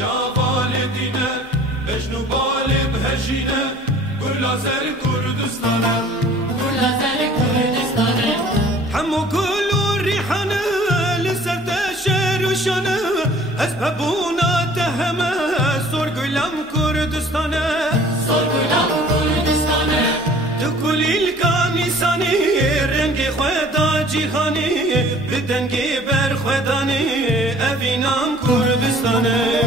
والدینه بجنو بالي بهجینه گلازر کردستانه گلازر کردستانه همو گل و ریحانه لسر تشر و شانه از ببونا تهمه سر گلم کردستانه سر گلم کردستانه تو کلیل کانیسانی رنگ خدا جیهانی بدنگی بر خدانی اوینام کردستانه